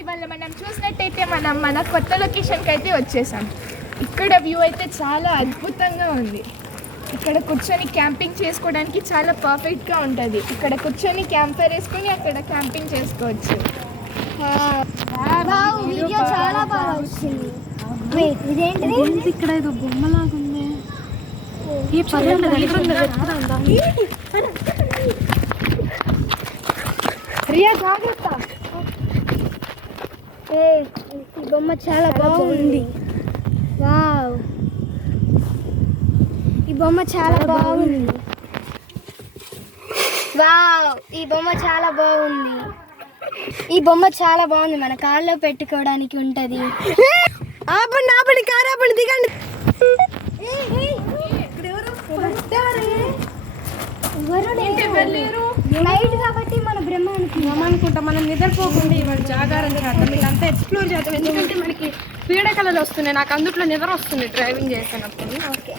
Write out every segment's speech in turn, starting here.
ఇవాళ మనం చూసినట్టయితే మన కొత్త లొకేషన్కి అయితే వచ్చేసాం. ఇక్కడ వ్యూ అయితే చాలా అద్భుతంగా ఉంది. ఇక్కడ కూర్చొని క్యాంపింగ్ చేసుకోవడానికి చాలా పర్ఫెక్ట్గా ఉంటుంది. ఇక్కడ కూర్చొని క్యాంప్ ఫైర్ వేసుకొని అక్కడ క్యాంపింగ్ చేసుకోవచ్చు. వీడియో చాలా బాగా వచ్చింది. ఇక్కడ ఏదో బొమ్మలాగా ఉంది. రియా జాగ్రత్త. ఈ బొమ్మ చాలా బాగుంది. వావ్, ఈ బొమ్మ చాలా బాగుంది. వావ్, ఈ బొమ్మ చాలా బాగుంది. ఈ బొమ్మ చాలా బాగుంది. మన కారులో పెట్టుకోవడానికి ఉంటది. ఆపండి ఆపండి, కారు ఆపండి, దిగండి. నైట్ కాబట్టి మన బ్రహ్మ అనుకుంటా. మనం నిద్రపోకుండా ఇవాళ జాగారం చేద్దాం, ఇదంతా ఎక్స్ప్లోర్ చేద్దాం. ఎందుకంటే మనకి పీడకలలు వస్తున్నాయి. నాకు అందుట్లో నిద్ర వస్తుంది డ్రైవింగ్ చేసినప్పుడు. ఓకే,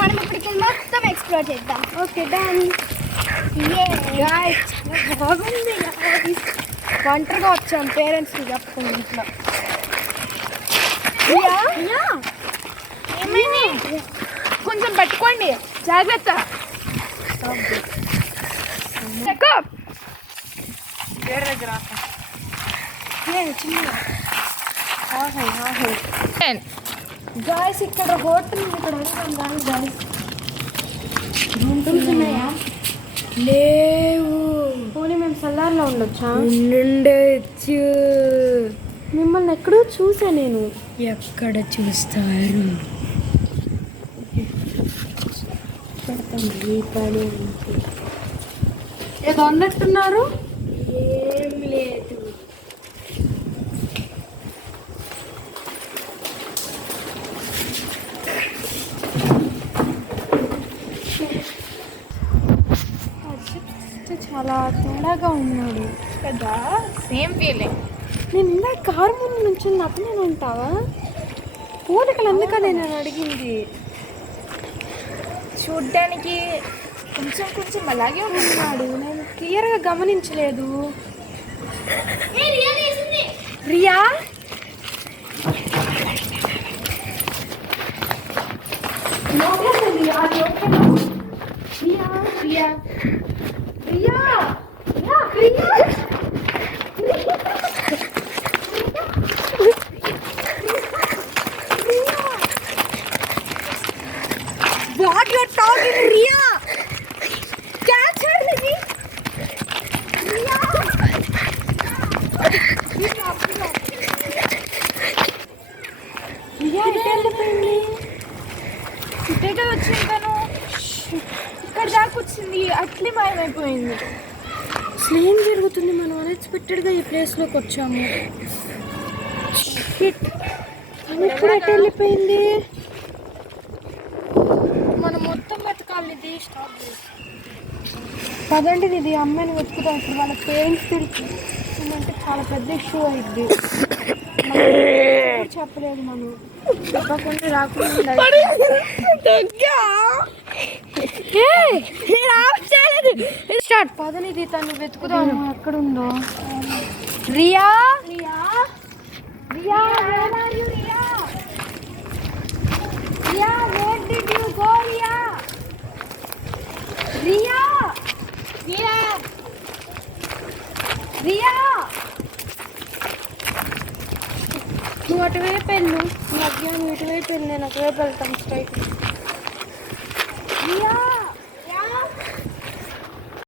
మనం ఇప్పటికి మొత్తం ఎక్స్ప్లోర్ చేద్దాం. Okay done. బాగుంది. ఒంటరిగా వచ్చాం, పేరెంట్స్కి చెప్పుకుని ఇంట్లో. కొంచెం పట్టుకోండి, జాగ్రత్త. గాయస్ ఇక్కడ హోటల్ ఇక్కడ వెళ్తాం. గాయస్ రూమ్స్ ఉన్నాయా? లేవు. పోనీ మేము సల్లార్లో ఉండొచ్చా? ఉండొచ్చు. మిమ్మల్ని ఎక్కడో చూసా నేను. ఎక్కడ చూస్తారు? ఏదో అన్నట్టున్నారు. ఏం లేదు. చాలా తేడాగా ఉన్నాడు కదా, సేమ్ ఫీలింగ్. నేను ఇందా కారు ముందు నుంచి అప్పుడు నేను ఉంటావా? పోలికలు అందుకనే నేను అడిగింది. చూడ్డానికి కొంచెం అలాగే ఉన్నాడు. నేను క్లియర్గా గమనించలేదు. Riya What you are talking, Ria? Catch her, Lily. Ria. Ria, వెళ్ళిపోయింది. ఇటేగా వచ్చింది తను. ఇక్కడ దాకా వచ్చింది, అట్లే మాయమైపోయింది. అసలు ఏం జరుగుతుంది? మనం అన్ఎక్స్పెక్టెడ్గా ఈ ప్లేస్లోకి వచ్చాము. ఇప్పుడు ఎటు వెళ్ళిపోయింది? మనం మొత్తం వెతకాలి. ఇది స్టాప్ పదండి. ఇది అమ్మాయిని వెతుకుతాం. ఇప్పుడు వాళ్ళ పేరెంట్స్ తిరిగి చాలా పెద్ద ఇష్యూ అయింది. చెప్పలేదు. మనం చెప్పకుండా రాకుండా స్టార్ట్. పదనిది తను వెతుకుదాం ఎక్కడుందో. Riya Riya Riya Riya, where did you go, Riya? Riya Riya Riya, నువ్వు అటువైపు వెళ్ళు. మధ్యాహ్నం ఇటువైపు వెళ్ళి నేను అటువైపు వెళ్తాను స్ట్రైట్.